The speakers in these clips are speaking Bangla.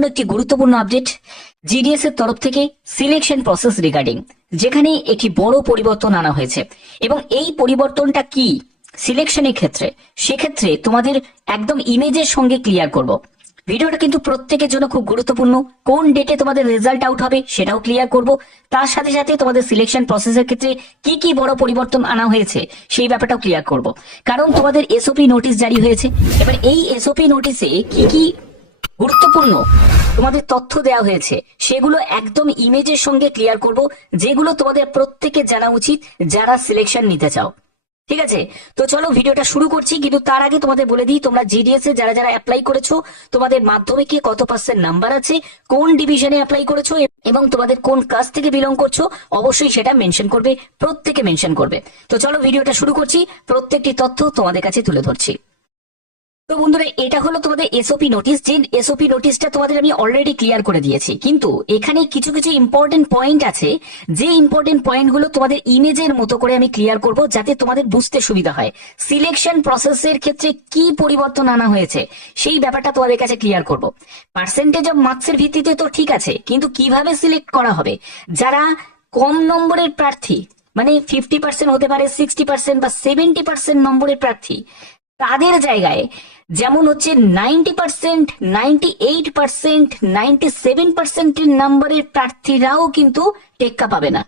জন্য একটি গুরুত্বপূর্ণ আপডেট জিডিএস এর তরফ থেকে সিলেকশন প্রসেস রিগার্ডিং যেখানে একটি বড় পরিবর্তন আনা হয়েছে। এবং এই পরিবর্তনটা কি? সিলেকশনের ক্ষেত্রে। সেক্ষেত্রে তোমাদের একদম ইমেজের সঙ্গে ক্লিয়ার করব। ভিডিওটা কিন্তু প্রত্যেকের জন্য খুব গুরুত্বপূর্ণ। কোন ডেটে তোমাদের রেজাল্ট আউট হবে সেটাও ক্লিয়ার করব। তার সাথে সাথে তোমাদের সিলেকশন প্রসেসের ক্ষেত্রে কি কি বড় পরিবর্তন আনা হয়েছে সেই ব্যাপারটাও ক্লিয়ার করব। কারণ তোমাদের এসওপি নোটিশ জারি হয়েছে। এবার এই এসওপি নোটিশে কি কি গুরুত্বপূর্ণ। তোমাদের তথ্য দেওয়া হয়েছে। সেগুলো একদম ইমেজের সঙ্গে ক্লিয়ার করব, যেগুলো তোমাদের প্রত্যেকে জানা উচিত যারা সিলেকশন নিতে চাও। ঠিক আছে? তো চলো ভিডিওটা শুরু করছি, কিন্তু তার আগে তোমাদের বলে দিই, তোমরা জিডিএস এ যারা যারা অ্যাপ্লাই করেছ, তোমাদের মাধ্যমিকে কত পার্সেন্ট নাম্বার আছে, কোন ডিভিশনে অ্যাপ্লাই করেছ, এবং তোমাদের কোন কাজ থেকে বিলং করছ, অবশ্যই সেটা মেনশন করবে, প্রত্যেকে মেনশন করবে। তো চলো ভিডিওটা শুরু করছি, প্রত্যেকটি তথ্য তোমাদের কাছে তুলে ধরছি। তো বন্ধুরা, এটা হলো তোমাদের এসওপি নোটিশ যে এসওপি নোটিশটা তোমাদের আমি অলরেডি ক্লিয়ার করে দিয়েছি। কিন্তু এখানে কিছু কিছু ইম্পর্টেন্ট পয়েন্ট আছে। যে ইম্পর্টেন্ট পয়েন্টগুলো তোমাদের ইমেজের মতো করে আমি ক্লিয়ার করব, যাতে তোমাদের বুঝতে সুবিধা হয়। সিলেকশন প্রসেসের ক্ষেত্রে কি পরিবর্তন আনা হয়েছে, সেই ব্যাপারটা তোমাদের কাছে ক্লিয়ার করব। পার্সেন্টেজ অফ মার্কসের ভিত্তিতে তো ঠিক আছে, কিন্তু কীভাবে সিলেক্ট করা হবে? যারা কম নম্বরের প্রার্থী মানে ফিফটি পার্সেন্ট হতে পারে সিক্সটি পার্সেন্ট বা সেভেন্টি পার্সেন্ট নম্বরের প্রার্থী তাদের জায়গায় যেমন হচ্ছে ninety percent ninety eight percent ninety seven পার্সেন্টের নাম্বারের প্রার্থীরাও কিন্তু টেক্কা পাবে না।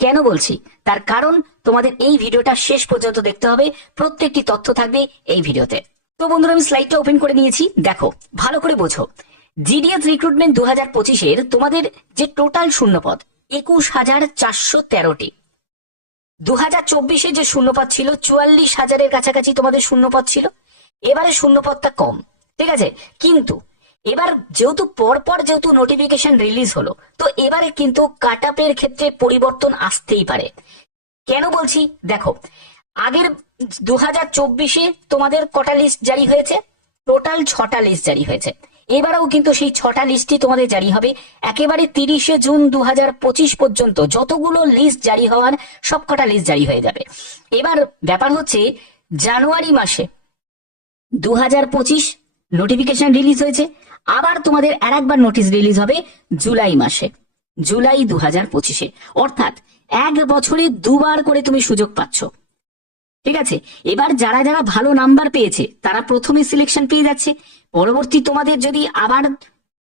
কেন বলছি? তার কারণ তোমাদের এই ভিডিওটা শেষ পর্যন্ত দেখতে হবে। প্রত্যেকটি তথ্য থাকবে এই ভিডিওতে। তো বন্ধুরা, আমি স্লাইডটা ওপেন করে নিয়েছি। দেখো, ভালো করে বোঝো। জিডিএস রিক্রুটমেন্ট দু হাজার পঁচিশের তোমাদের যে টোটাল শূন্যপদ, একুশ হাজার চারশো তেরোটি। দু হাজার চব্বিশে যে শূন্যপদ ছিল, চুয়াল্লিশ হাজারের কাছাকাছি তোমাদের শূন্যপদ ছিল। এবারে শূন্যপদটা কম, ঠিক আছে? কিন্তু এবার যেহেতু পরপর যেহেতু নোটিফিকেশন রিলিজ হলো, তো এবারে কিন্তু কাট আপের ক্ষেত্রে পরিবর্তন আসতেই পারে। কেন বলছি? দেখো, আগের দু হাজার চব্বিশে তোমাদের কটা লিস্ট জারি হয়েছে? টোটাল ছটা লিস্ট জারি হয়েছে। এবারেও কিন্তু সেই ছটা লিস্টই তোমাদের জারি হবে। একেবারে তিরিশে জুন দু হাজার পঁচিশ পর্যন্ত যতগুলো লিস্ট জারি হওয়ার সবকটা লিস্ট জারি হয়ে যাবে। এবার ব্যাপার হচ্ছে, জানুয়ারি মাসে দু হাজার পঁচিশ নোটিফিকেশন রিলিজ হয়েছে। আবার তোমাদের আর একবার নোটিশ রিলিজ হবে জুলাই মাসে, জুলাই দু হাজার পঁচিশে। অর্থাৎ এক বছরে দুবার করে তুমি সুযোগ পাচ্ছ। ঠিক আছে? এবার যারা যারা ভালো নাম্বার পেয়েছে, তারা প্রথমে সিলেকশন পেয়ে যাচ্ছে। পরবর্তী তোমাদের যদি আবার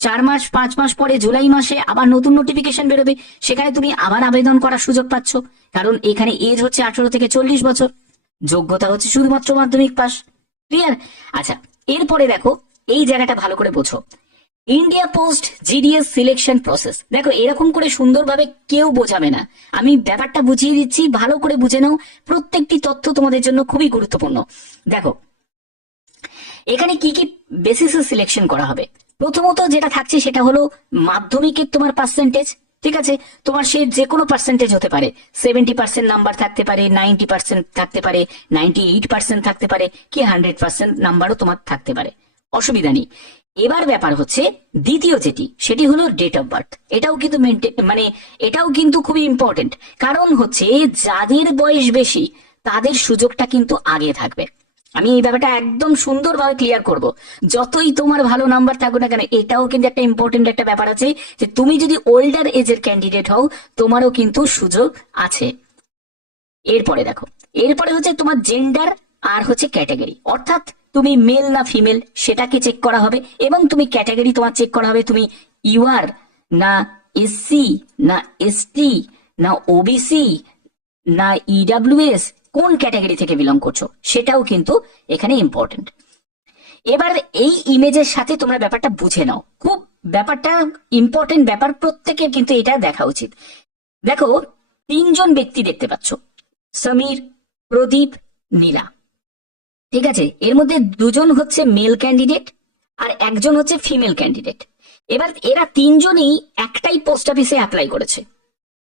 চার মাস, পাঁচ মাস পরে জুলাই মাসে আবার নতুন নোটিফিকেশন বেরোবে, সেখানে তুমি আবার আবেদন করার সুযোগ পাচ্ছ। কারণ এখানে এজ হচ্ছে আঠারো থেকে চল্লিশ বছর। যোগ্যতা হচ্ছে শুধুমাত্র মাধ্যমিক পাস ক্লিয়ার আচ্ছা এরপরে দেখো, এই জায়গাটা ভালো করে বোঝো। India post GDS selection process দেখো, এরকম করে সুন্দরভাবে কেউ বোঝাবে না। আমি ব্যাপারটা বুঝিয়ে দিচ্ছি, ভালো করে বুঝে নাও। প্রত্যেকটি তথ্য তোমাদের জন্য খুবই গুরুত্বপূর্ণ। দেখো, এখানে কি কি বেসিসে সিলেকশন করা হবে? প্রথমত যেটা থাকছে সেটা হলো মাধ্যমিকের তোমার পার্সেন্টেজ ঠিক আছে? তোমার সে যে কোনো পার্সেন্টেজ হতে পারে। সেভেন্টি পার্সেন্ট নাম্বার থাকতে পারে নাইনটি পার্সেন্ট থাকতে পারে নাইনটি এইট পার্সেন্ট থাকতে পারে, কি হান্ড্রেড পার্সেন্ট নাম্বারও তোমার থাকতে পারে। অসুবিধা নেই। এবার ব্যাপার হচ্ছে দ্বিতীয় যেটি, সেটি হলো ডেট অফ বার্থ এটাও কিন্তু মানে এটাও কিন্তু খুবই ইম্পর্টেন্ট কারণ হচ্ছে যাদের বয়স বেশি, তাদের সুযোগটা কিন্তু আগে থাকবে। আমি এই ব্যাপারটা একদম সুন্দরভাবে ক্লিয়ার করব। যতই তোমার ভালো নাম্বার থাকুক না কেন, এটাও কিন্তু একটা ইম্পর্টেন্ট একটা ব্যাপার আছে যে তুমি যদি ওল্ডার এজের ক্যান্ডিডেট হও, তোমারও কিন্তু সুযোগ আছে। এরপরে দেখো, এরপরে হচ্ছে তোমার জেন্ডার আর হচ্ছে ক্যাটাগরি অর্থাৎ তুমি মেল না ফিমেল সেটাকে চেক করা হবে এবং তুমি ক্যাটাগরি তোমার চেক করা হবে তুমি ইউআর না এসসি না এসটি না ওবিসি না ইডাব্লিউএস কোন ক্যাটাগরি থেকে বিলং করছ? সেটাও কিন্তু এখানে ইম্পর্টেন্ট এবার এই ইমেজের সাথে তোমরা ব্যাপারটা বুঝে নাও। খুব ব্যাপারটা ইম্পর্টেন্ট ব্যাপার, প্রত্যেকের কিন্তু এটা দেখা উচিত। দেখো, তিনজন ব্যক্তি দেখতে পাচ্ছ। সমীর, প্রদীপ, নীলা। ঠিক আছে? এর মধ্যে দুজন হচ্ছে মেল ক্যান্ডিডেট আর একজন হচ্ছে ফিমেল ক্যান্ডিডেট এবার এরা তিনজনই একটাই পোস্ট অফিসে অ্যাপ্লাই করেছে।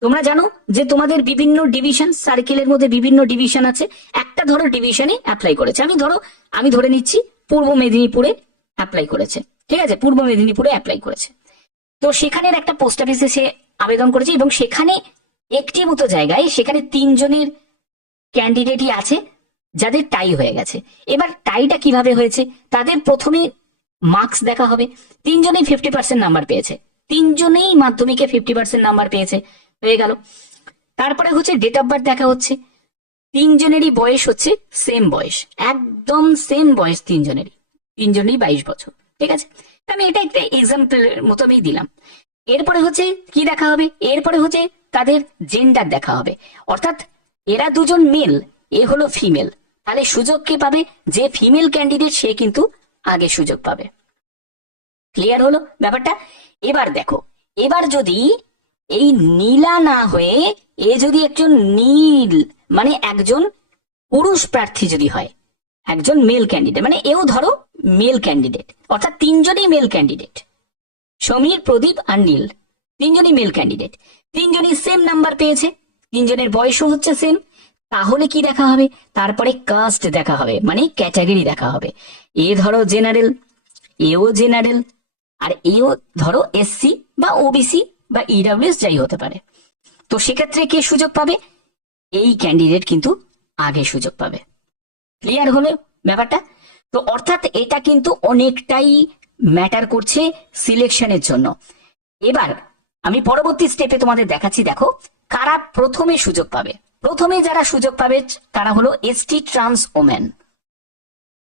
তোমরা জানো যে তোমাদের বিভিন্ন ডিভিশন সার্কেলের মধ্যে বিভিন্ন ডিভিশন আছে। একটা ধরো ডিভিশনে অ্যাপ্লাই করেছে। আমি ধরো, আমি ধরে নিচ্ছি পূর্ব মেদিনীপুরে অ্যাপ্লাই করেছে। ঠিক আছে? পূর্ব মেদিনীপুরে অ্যাপ্লাই করেছে। তো সেখানের একটা পোস্ট অফিসে সে আবেদন করেছে এবং সেখানে একটি মতো জায়গায় সেখানে তিনজনের ক্যান্ডিডেটই আছে। যাদের টাই হয়ে গেছে। এবার টাইটা কীভাবে হয়েছে? তাদের প্রথমে মার্কস দেখা হবে। তিনজনেই ফিফটি পার্সেন্ট নাম্বার পেয়েছে। তিনজনেই মাধ্যমিকে ফিফটি পার্সেন্ট নাম্বার পেয়েছে। হয়ে গেল। তারপরে হচ্ছে ডেট অফ বার্থ দেখা হচ্ছে। তিনজনেরই বয়স হচ্ছে সেম বয়স। একদম সেম বয়স তিনজনেরই। তিনজনেরই বাইশ বছর। ঠিক আছে? আমি এটা একটা এক্সাম্পলের মতো আমি দিলাম। এরপরে হচ্ছে কি দেখা হবে? এরপরে হচ্ছে তাদের জেন্ডার দেখা হবে। অর্থাৎ এরা দুজন মেল এ হলো ফিমেল তাহলে সুযোগ কে পাবে? যে ফিমেল ক্যান্ডিডেট সে কিন্তু আগে সুযোগ পাবে। ক্লিয়ার হলো ব্যাপারটা? এবার দেখো, এবার যদি এই নীলা না হয়ে এ যদি একজন নীল মানে একজন পুরুষ প্রার্থী যদি হয়, একজন মেল ক্যান্ডিডেট মানে এও ধরো মেল ক্যান্ডিডেট অর্থাৎ তিনজনই মেল ক্যান্ডিডেট সমীর, প্রদীপ আর নীল, তিনজনই মেল ক্যান্ডিডেট তিনজনই সেম নাম্বার পেয়েছে, তিনজনের বয়সও হচ্ছে সেম তাহলে কি দেখা হবে? তারপরে কাস্ট দেখা হবে মানে ক্যাটাগরি দেখা হবে। এ ধরো জেনারেল এও জেনারেল আর এও ধরো এসসি বা ওবিসি বা ইডাব্লিউএস যাই হতে পারে। তো সেক্ষেত্রে কে সুযোগ পাবে? এই ক্যান্ডিডেট কিন্তু আগে সুযোগ পাবে। ক্লিয়ার হলো ব্যাপারটা? তো অর্থাৎ এটা কিন্তু অনেকটাই ম্যাটার করছে সিলেকশনের জন্য। এবার আমি পরবর্তী স্টেপে তোমাদের দেখাচ্ছি, দেখো, কারা প্রথমে সুযোগ পাবে। প্রথমে যারা সুযোগ পাবে, তারা হলো এসটি ট্রান্স ওমেন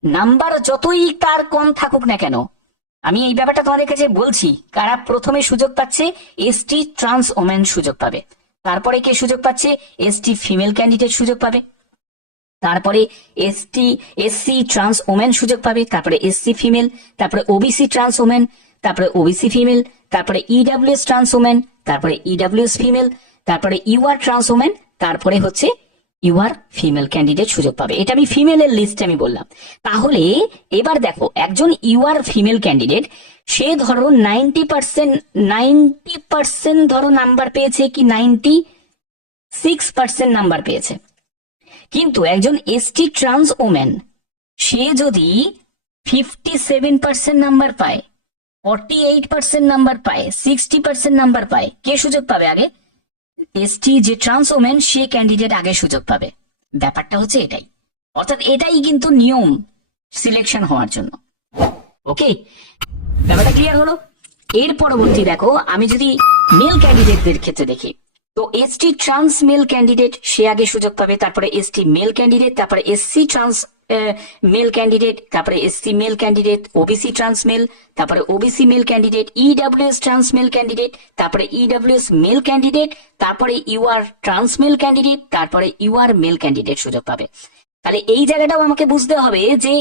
নাম্বার যতই তার কম থাকুক না কেন, আমি এই ব্যাপারটা তোমাদের কাছে বলছি, কারা প্রথমে সুযোগ পাচ্ছে এসটি ট্রান্স ওমেন সুযোগ পাবে। তারপরে কে সুযোগ পাচ্ছে এসটি ফিমেল ক্যান্ডিডেট সুযোগ পাবে। তারপরে এসটি এসসি ট্রান্স ওমেন সুযোগ পাবে, তারপরে এসসি ফিমেল তারপরে ওবিসি ট্রান্স ওমেন তারপরে ওবিসি ফিমেল তারপরে ইডাব্লিউএস ট্রান্স ওমেন তারপরে ইডাব্লিউএস ফিমেল তারপরে ইউআর ট্রান্স ওমেন তারপরে হচ্ছে ইউআর ফিমেল ক্যান্ডিডেট সুযোগ পাবে। এটা আমি ফিমেলের লিস্ট আমি বললাম। তাহলে এবার দেখো, একজন ইউআর ফিমেল ক্যান্ডিডেট সে ধরো নাইনটি পার্সেন্ট নাইনটি পার্সেন্ট ধরো নাম্বার পেয়েছে কি নাইনটি সিক্স পার্সেন্ট নাম্বার পেয়েছে। কিন্তু একজন এসটি ট্রান্স ওমেন সে যদি ফিফটি সেভেন পার্সেন্ট নাম্বার পায় ফর্টি এইট পার্সেন্ট নাম্বার পায় সিক্সটি পার্সেন্ট নাম্বার পায়, কে সুযোগ পাবে আগে? এসটি যে ট্রান্স ওমেন সে ক্যান্ডিডেট আগে সুযোগ পাবে। ব্যাপারটা হচ্ছে এটাই। অর্থাৎ এটাই কিন্তু নিয়ম সিলেকশন হওয়ার জন্য। ওকে? ব্যাপারটা ক্লিয়ার হলো? এর পরবর্তী দেখো, আমি যদি মেল ক্যান্ডিডেটদের ক্ষেত্রে দেখি, তো এসটি ট্রান্স মেল ক্যান্ডিডেট সে আগে সুযোগ পাবে, তারপরে এসটি মেল ক্যান্ডিডেট, তারপরে এসসি ট্রান্স মেল ক্যান্ডিডেট তারপরে SC male candidate OBC trans male তারপরে OBC male candidate EWS trans male candidate তারপরে ইডাব্লিউএস মেল ক্যান্ডিডেট তারপরে ইউআর ট্রান্স মেল ক্যান্ডিডেট তারপরে ইউআর মেল ক্যান্ডিডেট সুযোগ পাবে। তাহলে এই জায়গাটাও আমাকে বুঝতে হবে যে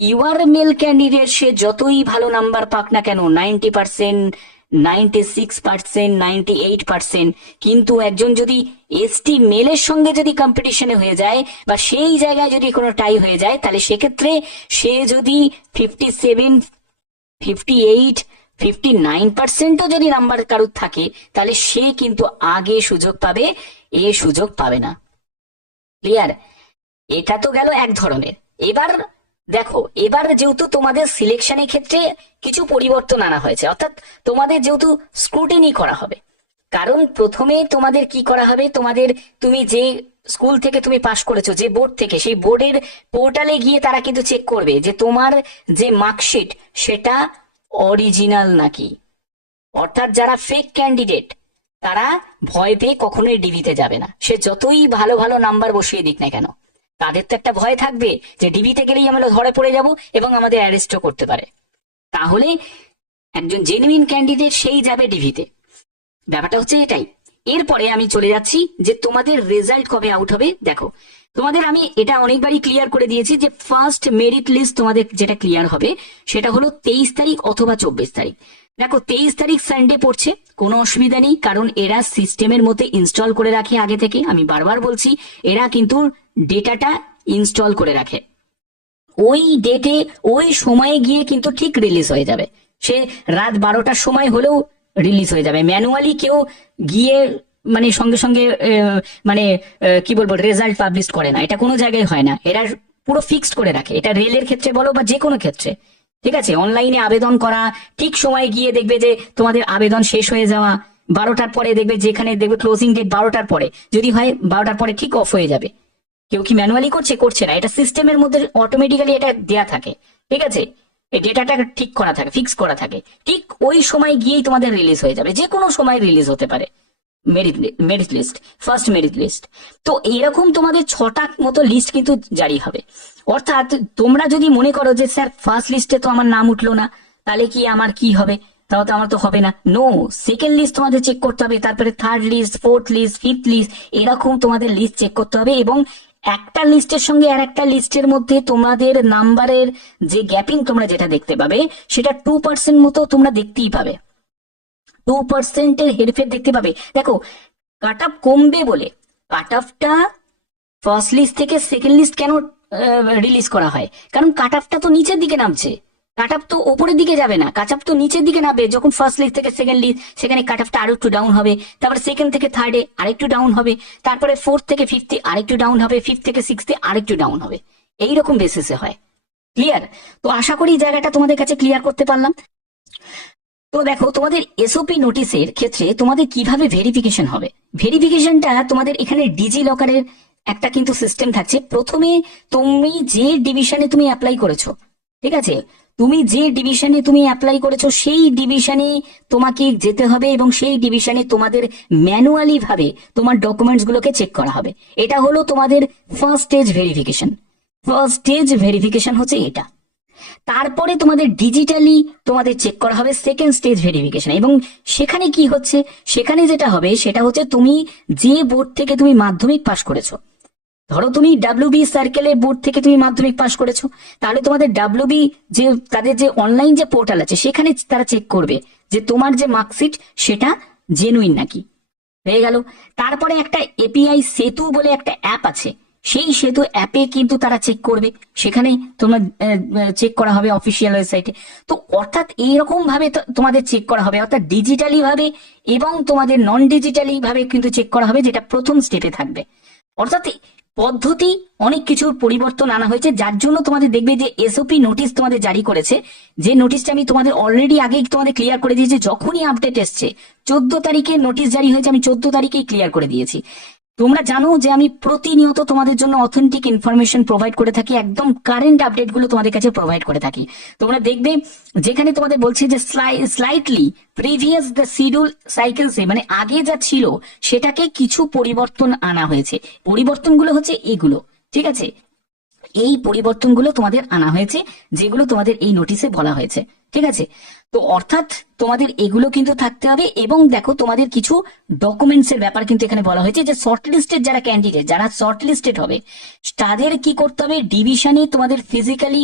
ইউআর মেল ক্যান্ডিডেট সে যতই ভালো নাম্বার পাক না কেন ninety percent ninety six percent ninety eight percent কিন্তু একজন যদি এসটি মেলের সঙ্গে যদি কম্পিটিশনে হয়ে যায় বা সেই জায়গায় যদি কোনো টাই হয়ে যায়, তাহলে সেক্ষেত্রে সে যদি fifty seven fifty eight fifty nine পার্সেন্টও যদি নাম্বার কারুর থাকে, তাহলে সে কিন্তু আগে সুযোগ পাবে, এ সুযোগ পাবে না। ক্লিয়ার এটা তো গেল এক ধরনের। এবার দেখো, এবার যেহেতু তোমাদের সিলেকশনের ক্ষেত্রে কিছু পরিবর্তন আনা হয়েছে, অর্থাৎ তোমাদের যেহেতু স্ক্রুটিনি করা হবে, কারণ প্রথমে তোমাদের কি করা হবে, তোমাদের তুমি যে স্কুল থেকে তুমি পাশ করেছ, যে বোর্ড থেকে, সেই বোর্ডের পোর্টালে গিয়ে তারা কিন্তু চেক করবে যে তোমার যে মার্কশিট সেটা অরিজিনাল নাকি। অর্থাৎ যারা ফেক ক্যান্ডিডেট তারা ভয় পেয়ে কখনোই ডিভিতে যাবে না। সে যতই ভালো ভালো নাম্বার বসিয়ে দিক না কেন তাদের তো একটা ভয় থাকবে যে ডিবিতে গেলেই আমরা ধরে পড়ে যাব এবং আমাদের অ্যারেস্টও করতে পারে। তাহলে একজন জেনুইন ক্যান্ডিডেট সেই যাবে ডিভিতে ব্যাপারটা হচ্ছে এটাই। এরপরে আমি চলে যাচ্ছি যে তোমাদের রেজাল্ট কবে আউট হবে। দেখো, তোমাদের আমি এটা অনেকবারই ক্লিয়ার করে দিয়েছি যে ফার্স্ট মেরিট লিস্ট তোমাদের যেটা ক্লিয়ার হবে, সেটা হলো তেইশ তারিখ অথবা চব্বিশ তারিখ। দেখো, তেইশ তারিখ সানডে পড়ছে, কোনো অসুবিধা নেই, কারণ এরা সিস্টেমের মধ্যে ইনস্টল করে রাখে আগে থেকে। আমি বারবার বলছি, এরা কিন্তু ডেটাটা ইনস্টল করে রাখে। ওই ডেটে ওই সময়ে গিয়ে কিন্তু ঠিক রিলিজ হয়ে যাবে। সে রাত বারোটার সময় হলেও রিলিজ হয়ে যাবে। ম্যানুয়ালি কেউ গিয়ে মানে সঙ্গে সঙ্গে মানে কি বলব রেজাল্ট পাবলিশ করে না। এটা কোনো জায়গায় হয় না। এরা পুরো ফিক্সড করে রাখে। এটা রেলের ক্ষেত্রে বলো বা যে কোনো ক্ষেত্রে। ঠিক আছে অনলাইনে আবেদন করা, ঠিক সময় গিয়ে দেখবে যে তোমাদের আবেদন শেষ হয়ে যাওয়া, বারোটার পরে দেখবে যেখানে দেখবে ক্লোজিং ডেট বারোটার পরে। যদি হয়, বারোটার পরে ঠিক অফ হয়ে যাবে। কেউ কি ম্যানুয়ালি করছে? করছে না। এটা সিস্টেমের মধ্যে অটোমেটিক্যালি এটা দেয়া থাকে। ঠিক আছে? এই ডেটাটা ঠিক করা থাকে ফিক্স করা থাকে। ঠিক ওই সময় গিয়েই তোমাদের রিলিজ হয়ে যাবে। যে কোনো সময় রিলিজ হতে পারে। Merit merit list first merit list তো এরকম তোমাদের ছটা মতো লিস্ট কিন্তু জারি হবে। অর্থাৎ তোমরা যদি মনে করো যে, স্যার ফার্স্ট লিস্টে তো আমার নাম উঠল না, তাহলে কি আমার কি হবে? তাহলে তো আমার তো হবে না। নো সেকেন্ড লিস্ট তোমাদের চেক করতে হবে, তারপরে third list fourth list fifth list এরকম তোমাদের লিস্ট চেক করতে হবে এবং একটা লিস্টের সঙ্গে আর একটা লিস্টের মধ্যে তোমাদের নাম্বারের যে গ্যাপিং তোমরা যেটা দেখতে পাবে, সেটা টু পার্সেন্ট মতো তোমরা দেখতেই পাবে। টু পার্সেন্টের হেরফের দেখতে পাবে। দেখো কাট অফ কমবে বলে। কাট অফটা ফার্স্ট লিস্ট থেকে সেকেন্ড লিস্ট কেন রিলিজ করা হয়? কারণ কাট অফটা তো নিচের দিকে নামছে। কাট অফ তো ওপরের দিকে যাবে না। কাট অফ তো নিচের দিকে নামবে। যখন ফার্স্ট লিস্ট থেকে সেকেন্ড লিস্ট সেখানে কাট অফটা আরও একটু ডাউন হবে। তারপরে সেকেন্ড থেকে থার্ডে আরেকটু ডাউন হবে। তারপরে ফোর্থ থেকে ফিফথে আরেকটু ডাউন হবে। ফিফথ থেকে সিক্সথে আরেকটু ডাউন হবে। এইরকম বেসিসে হয়। ক্লিয়ার তো আশা করি এই জায়গাটা তোমাদের কাছে ক্লিয়ার করতে পারলাম। তো দেখো, তোমাদের এসওপি নোটিশের ক্ষেত্রে তোমাদের কীভাবে ভেরিফিকেশন হবে? ভেরিফিকেশনটা তোমাদের এখানে ডিজি লকারের একটা কিন্তু সিস্টেম থাকছে। প্রথমে তুমি যে ডিভিশনে তুমি অ্যাপ্লাই করেছ, ঠিক আছে? তুমি যে ডিভিশনে তুমি অ্যাপ্লাই করেছ, সেই ডিভিশনে তোমাকে যেতে হবে এবং সেই ডিভিশনে তোমাদের ম্যানুয়ালি ভাবে তোমার ডকুমেন্টস গুলোকে চেক করা হবে। এটা হলো তোমাদের first stage verification first stage verification হচ্ছে এটা। তারপরে তোমাদের ডিজিটালি তোমাদের চেক করা হবে সেকেন্ড স্টেজ ভেরিফিকেশন এবং সেখানে কি হচ্ছে? সেখানে যেটা হবে, সেটা হচ্ছে তুমি যে বোর্ড থেকে তুমি মাধ্যমিক পাশ করেছ, ধরো তুমি ডাব্লিউবি সার্কেলের বোর্ড থেকে তুমি মাধ্যমিক পাশ করেছ, তাহলে তোমাদের ডাব্লিউবি যে, তাদের যে অনলাইন যে পোর্টাল আছে, সেখানে তারা চেক করবে যে তোমার যে মার্কশিট সেটা জেনুইন নাকি। হয়ে গেল। তারপরে একটা এপিআই সেতু বলে একটা অ্যাপ আছে সেই সেতু অ্যাপে কিন্তু তারা চেক করবে। সেখানে তোমার চেক করা হবে অফিসিয়াল ওয়েবসাইটে তো অর্থাৎ এইরকম ভাবে তোমাদের চেক করা হবে। অর্থাৎ ডিজিটালি ভাবে এবং তোমাদের নন ডিজিটালি ভাবে কিন্তু চেক করা হবে, যেটা প্রথম স্টেপে থাকবে। অর্থাৎ পদ্ধতি অনেক কিছুর পরিবর্তন আনা হয়েছে। যার জন্য তোমাদের দেখবে যে এসওপি নোটিশ তোমাদের জারি করেছে। যে নোটিশটা আমি তোমাদের অলরেডি আগেই তোমাদের ক্লিয়ার করে দিয়েছি, যখনই আপডেট এসছে, চোদ্দ তারিখে নোটিশ জারি হয়েছে, আমি চোদ্দ তারিখেই ক্লিয়ার করে দিয়েছি। তোমরা জানো যে আমি প্রতিনিয়ত তোমাদের জন্য অথেন্টিক ইনফরমেশন প্রোভাইড করে থাকি, একদম কারেন্ট আপডেটগুলো তোমাদের কাছে প্রোভাইড করে থাকি। তোমরা দেখবে, যেখানে তোমাদের বলছে যে স্লাইটলি প্রিভিয়াস দ্য শিডিউল সাইকেলসে মানে আগে যা ছিল, সেটাকে কিছু পরিবর্তন আনা হয়েছে। পরিবর্তনগুলো হচ্ছে এগুলো, ঠিক আছে? এই পরিবর্তনগুলো তোমাদের আনা হয়েছে, যেগুলো তোমাদের এই নোটিশে বলা হয়েছে, ঠিক আছে? তো অর্থাৎ তোমাদের এগুলো কিন্তু থাকতে হবে এবং দেখো তোমাদের কিছু ডকুমেন্টস এর ব্যাপার কিন্তু এখানে বলা হয়েছে যে শর্ট লিস্টেড যারা ক্যান্ডিডেট যারা শর্ট লিস্টেড হবে, তাদের কি করতে হবে? ডিভিশনে তোমাদের ফিজিক্যালি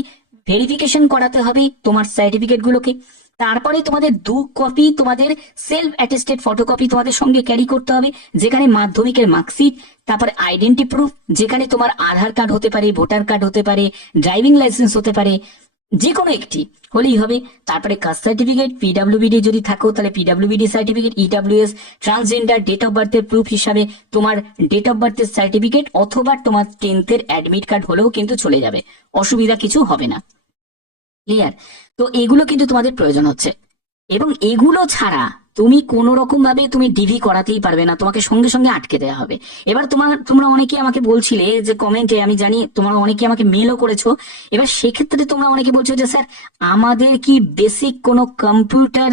ভেরিফিকেশন করাতে হবে তোমার সার্টিফিকেট গুলোকে। তারপরে তোমাদের দু কপি তোমাদের সেলফ অ্যাটেস্টেড ফটোকপি তোমাদের সঙ্গে ক্যারি করতে হবে, যেখানে মাধ্যমিকের মার্কশিট তারপরে আইডেন্টি প্রুফ যেখানে তোমার আধার কার্ড হতে পারে ভোটার কার্ড হতে পারে ড্রাইভিং লাইসেন্স হতে পারে যে কোনো একটি হলেই হবে। তারপরে কাস্ট সার্টিফিকেট পিডাব্লিউবিডি যদি থাকো, তাহলে PWBD certificate EWS transgender date of বার্থের proof হিসাবে তোমার ডেট অফ বার্থের সার্টিফিকেট অথবা তোমার টেন্থের অ্যাডমিট কার্ড হলেও কিন্তু চলে যাবে। অসুবিধা কিছু হবে না। ক্লিয়ার তো এগুলো কিন্তু তোমাদের প্রয়োজন হচ্ছে। এবং এগুলো ছাড়া তুমি কোনো রকম ভাবে তুমি ডিভি করাতেই পারবে না, তোমাকে সঙ্গে সঙ্গে আটকে দেওয়া হবে। এবার তোমার, তোমরা অনেকে আমাকে বলছিলে যে কমেন্টে আমি জানি তোমরা অনেকে আমাকে মেলও করেছ। এবার সেক্ষেত্রে তোমরা অনেকে বলছো যে, স্যার, আমাদের কি বেসিক কোনো কম্পিউটার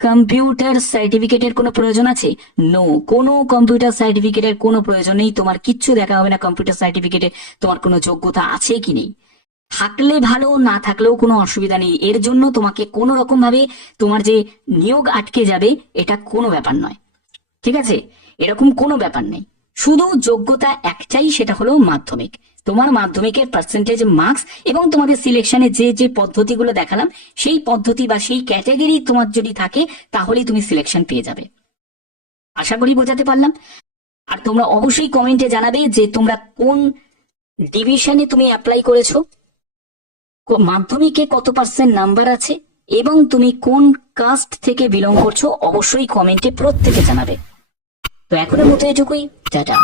কম্পিউটার সার্টিফিকেটের কোনো প্রয়োজন আছে? নো কোনো কম্পিউটার সার্টিফিকেটের কোনো প্রয়োজন নেই। তোমার কিচ্ছু দেখা হবে না কম্পিউটার সার্টিফিকেটে তোমার কোনো যোগ্যতা আছে কি নেই? থাকলে ভালো, না থাকলেও কোনো অসুবিধা নেই। এর জন্য তোমাকে কোনো রকম ভাবে তোমার যে নিয়োগ আটকে যাবে, এটা কোনো ব্যাপার নয়। ঠিক আছে? এরকম কোনো ব্যাপার নেই। শুধু যোগ্যতা একটাই, সেটা হলো মাধ্যমিক। তোমার মাধ্যমিকের পার্সেন্টেজ মার্কস এবং তোমাদের সিলেকশনে যে যে পদ্ধতিগুলো দেখালাম, সেই পদ্ধতি বা সেই ক্যাটাগরি তোমার যদি থাকে তাহলেই তুমি সিলেকশন পেয়ে যাবে। আশা করি বোঝাতে পারলাম। আর তোমরা অবশ্যই কমেন্টে জানাবে যে তোমরা কোন ডিভিশনে তুমি অ্যাপ্লাই করেছ। মাধ্যমিকে কত পার্সেন্ট নাম্বার আছে? এবং তুমি কোন কাস্ট থেকে বিলং করছ? অবশ্যই কমেন্টে প্রত্যেকে জানাবে। তো এখনের মতো এটুকুই। টাটা।